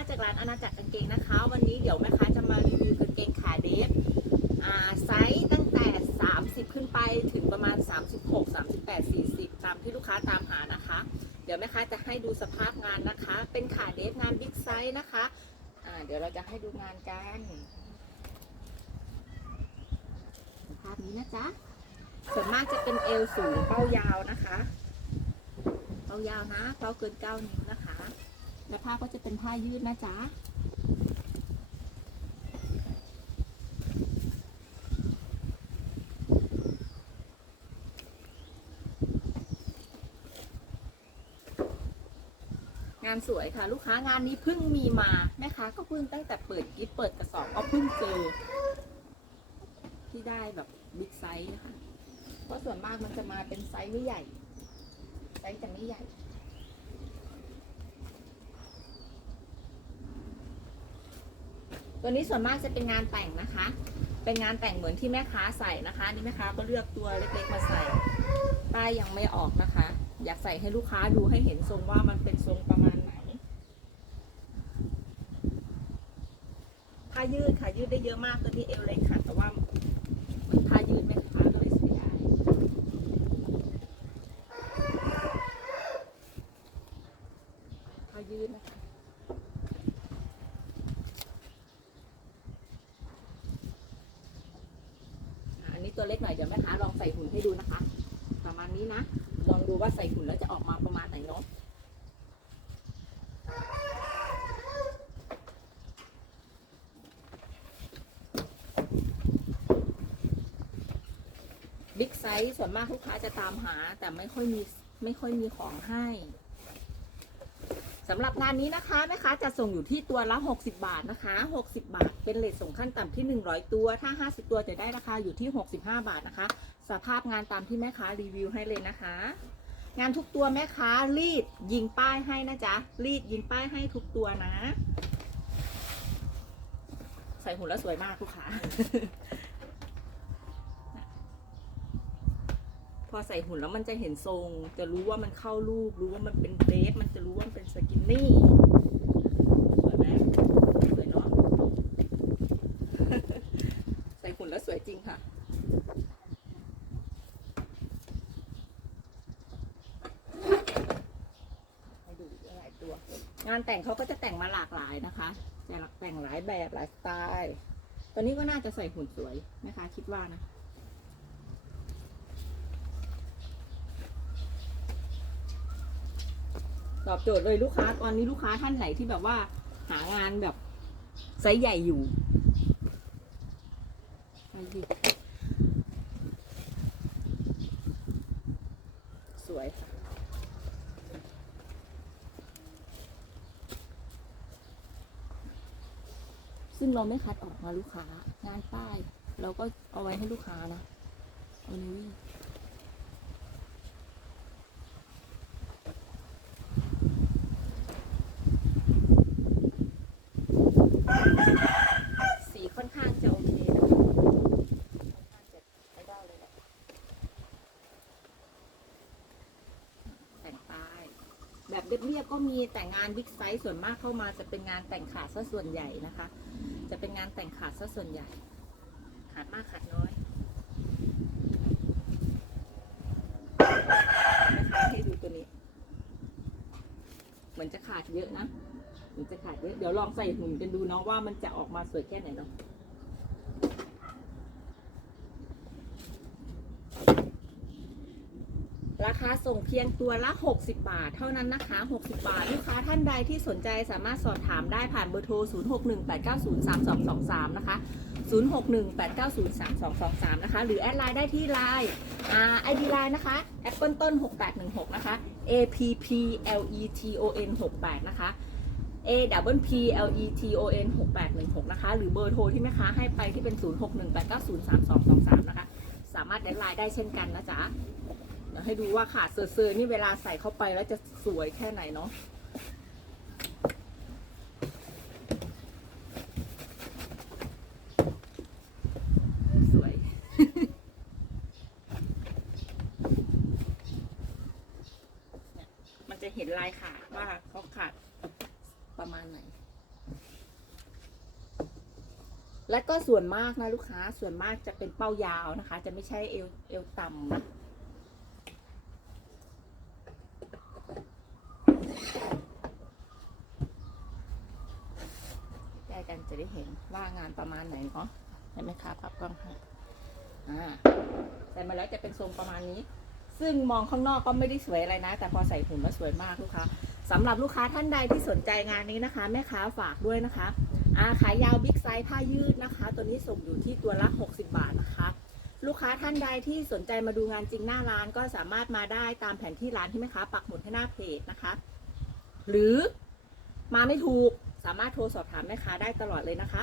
จากร้านอาณาจักรกางเกงนะคะ วันนี้เดี๋ยวแม่ค้าจะมารีวิวกางเกงขาเดฟอ่าไซส์ตั้งแต่ 30 ขึ้นไปถึงประมาณ 36 38 40 ตามที่ลูกค้าตามหานะคะ เดี๋ยวแม่ค้าจะให้ดูสภาพงานนะคะ เป็นขาเดฟงานบิ๊กไซส์นะคะอ่าเดี๋ยวเราจะให้ดูงานกันสภาพนี้นะจ๊ะส่วนมากจะเป็นเอวสูงเป้ายาวนะคะ เป้ายาวนะ เป้าเกิน 9 นิ้วนะคะ และผ้าก็จะเป็นผ้ายืดนะจ๊ะงานสวยค่ะ ลูกค้างานนี้เพิ่งมีมาแม่ค้าก็เพิ่งตั้งแต่เปิดกิฟต์เปิดกระสอบก็เพิ่งเจอ ที่ได้แบบบิ๊กไซส์นะคะเพราะส่วนมากมันจะมาเป็นไซส์ไม่ใหญ่ ไซส์จะไม่ใหญ่ ตัวนี้ส่วนมากจะเป็นงานแต่งนะคะ เป็นงานแต่งเหมือนที่แม่ค้าใส่นะคะ นี่แม่ค้าก็เลือกตัวเล็กๆมาใส่ป้ายยังไม่ออกนะคะ อยากใส่ให้ลูกค้าดูให้เห็นทรงว่ามันเป็นทรงประมาณไหนผ้ายืดค่ะยืดได้เยอะมากตัวนี้เอวเล็กค่ะแต่ว่ามันผ้ายืดแม่ค้าก็เลยใส่ได้ผ้ายืดนะคะ อะอันนี้ตัว เล็กหน่อยเดี๋ยวแม่ค้าลองใส่หุ่นให้ดูนะคะ ประมาณนี้นะลองดูว่าใส่หุ่นแล้วจะออกมาประมาณไหนเนาะบิ๊กไซส์ส่วนมากลูกค้าจะตามหาแต่ไม่ค่อยมีไม่ค่อยมีของให้ สำหรับงานนี้นะคะแม่ค้าจะส่งอยู่ที่ตัวละ 60 บาทนะคะ 60 บาท เป็นเลทส่งขั้นต่ำที่ 100 ตัว ถ้า 50 ตัวจะได้ราคาอยู่ที่ 65 บาทนะคะ สภาพงานตามที่แม่ค้ารีวิวให้เลยนะคะ งานทุกตัวแม่ค้ารีดยิงป้ายให้นะจ๊ะ รีดยิงป้ายให้ทุกตัวนะ ใส่หุ่นแล้วสวยมากลูกค้า พอใส่หุ่นแล้วมันจะเห็นทรง จะรู้ว่ามันเข้ารูป รู้ว่ามันเป็นเดรสมันจะรู้ว่ามันเป็นสกินนี่สวยไหมสวยเนาะใส่หุ่นแล้วสวยจริงค่ะดูหลายตัวงานแต่งเขาก็จะแต่งมาหลากหลายนะคะแต่งแต่งหลายแบบหลายสไตล์ตัวนี้ก็น่าจะใส่หุ่นสวยนะคะ คิดว่านะ ตอบโจทย์เลยลูกค้าตอนนี้ลูกค้าท่านไหนที่แบบว่า หางานแบบไซส์ใหญ่อยู่สวยค่ะซึ่งเราไม่คัดออกมาลูกค้างานป้าย เราก็เอาไว้ให้ลูกค้านะเอาในวิ่ง สีค่อนข้างจะโอเคนะคะค่อนข้างจะใช้ได้เลยแหละแต่งป้าย แบบเรียบๆก็มีแต่งงานบิ๊กไซส์ส่วนมากเข้ามาจะเป็นงานแต่งขาดซะส่วนใหญ่นะคะ จะเป็นงานแต่งขาดซะส่วนใหญ่ ขาดมากขาดน้อยให้ดูตัวนี้ เหมือนจะขาดเยอะนะเหมันจะขาดเยอะเดี๋ยวลองใส่หุ่นกันดูเนาะว่ามันจะออกมาสวยแค่ไหนเนาะราคา ส่งเพียงตัวละ 60 บาท เท่านั้นนะคะ 60 บาท ลูกค้าท่านใดที่สนใจสามารถสอบถามได้ผ่านเบอร์โทร 0618903223 นะคะ 0618903223 นะคะ หรือแอดไลน์ได้ที่ไลน์อ่า ID ไลน์นะคะ Apple ต้น 6816 นะคะ A P P L E T O N 68 นะคะ A W P L E T O N 6816 นะคะ หรือเบอร์โทรที่แม่ค้าให้ไปที่เป็น 0618903223 นะคะ สามารถแอดไลน์ได้เช่นกันนะจ๊ะ ให้ดูว่าขาดเซอร์ๆนี่เวลาใส่เข้าไปแล้วจะสวยแค่ไหนเนาะสวยเนี่ยมันจะเห็นลายขาดว่าเขาขาดประมาณไหน และก็ส่วนมากนะลูกค้าส่วนมากจะเป็นเป้ายาวนะคะ จะไม่ใช่เอวเอวต่ำนะ แยกกันจะได้เห็นว่างานประมาณไหนเนาะเห็นไหมคะพับกล้องให้อ่าใส่มาแล้วจะเป็นทรงประมาณนี้ ซึ่งมองข้างนอกก็ไม่ได้สวยอะไรนะ แต่พอใส่หุ่นแล้วสวยมากลูกค้าสำหรับลูกค้าท่านใดที่สนใจงานนี้นะคะ แม่ค้าฝากด้วยนะคะอาขายยาวบิ๊กไซส์ผ้ายืดนะคะ ตัวนี้ส่งอยู่ที่ตัวละ60 บาทนะคะ ลูกค้าท่านใดที่สนใจมาดูงานจริงหน้าร้านก็สามารถมาได้ตามแผนที่ร้านที่แม่ค้าปักหมุดให้หน้าเพจนะคะ หรือมาไม่ถูกามารถโทรสอบถามแม่ค้าได้ตลอดเลยนะคะ